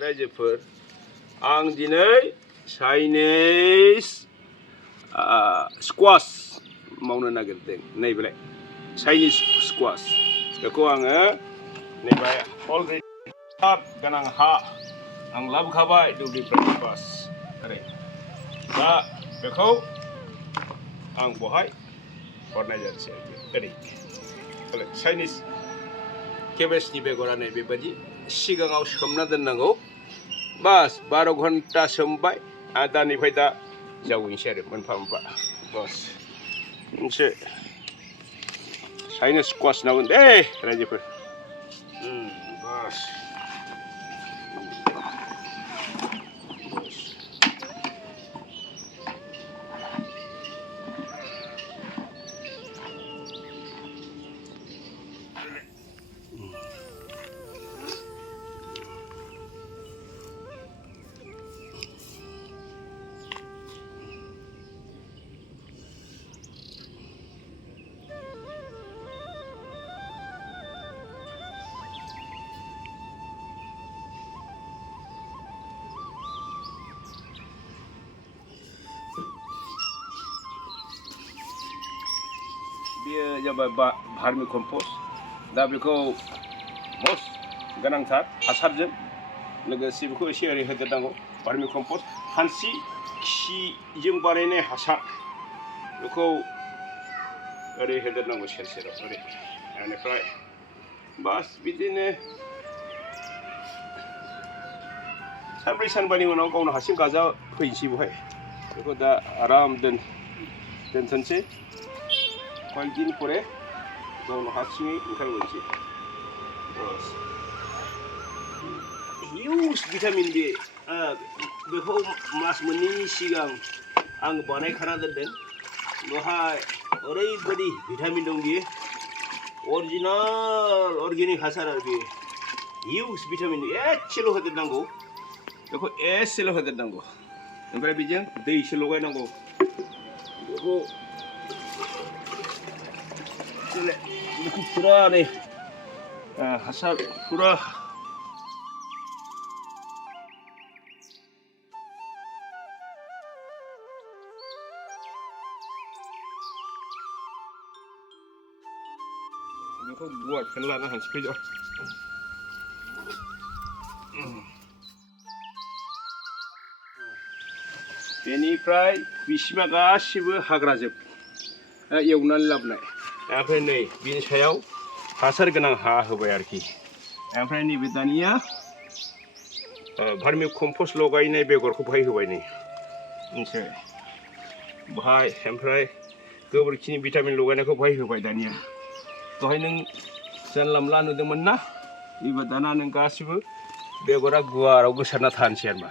रायजोफोर आं दिनै चाइनिज स्क्वाश मावनो नागिरदों नैबेलाय चाइनिज स्क्वाश बेखौ आङो नैबे अलरेडि गोनां हा आं लाबोखाबाय दुब्लिनिफ्राय बास ओरै दा बेखौ आं बहाय हरनाय जानोसै ओरै चाइनिज केबेजनि बेगरा नै बेबायदि सिगाङाव सोमना दोननांगौ बास 12 घन्टा सोमबाय आरो दानिफ्राय दा जावैनोसै आरो मोनफा मोनफा बास मोनसे चाइनिज स्क्वाश होनना बुङो दे रायजोफोर बास बेयो जाबाय भार्मि कम्पस्ट दा बेखौ मस्ट गोनांथार हासारजों लोगोसे बेखौ एसे ओरै होदेरनांगौ भार्मि कम्पस्ट खानस्रि खिजों बानायनाय हासार बेखौ ओरै होदेरनांगौ सेर सेराव ओरै बेनिफ्राय बास बिदिनो सानब्रै सानबानि उनाव गावनो हारसिं गाजा फैनोसै बेवहाय बेखौ दा आराम दोनथ'नोसै कয়েকদিন পরে गावनो हारसिङै ओंखारबोनोसै बस हिउज भिटामिन बे बेखौ मास मोननैनि सिगां आं बानायखाना दोनदों बेवहाय ओरैबायदि भिटामिन दं बियो अरिजिनाल अर्गेनिक हासार आरो बेयो हिउज भिटामिन एसेल' होदेरनांगौ बेखौ एसेल' होदेरनांगौ ओमफ्राय बेजों दैसो लगायनांगौ बेखौ बेखौ फुरा नै हासार फुरा बेखौ गुवारखौनो लानो हानोसै फैद' बेनिफ्राय बिसिमा गासिबो हाग्राजोब एवनानै लाबोनाय ओमफ्राय नै बिनि सायाव हासार गोनां हा होबाय आरोखि ओमफ्राय नैबे दानिया भार्मि कम्पस्ट लगायनाय बेगरखौ बाहाय होबाय नै मिथिबाय बाहाय ओमफ्राय गोबोरखिनि भिटामिन लगायनायखौ बाहाय होबाय दानिया दहाय नों जानला मोनला नुदोंमोन ना एबार दाना नों गासिबो बेगरा गुवाराव गोसारना थानोसै आरोमा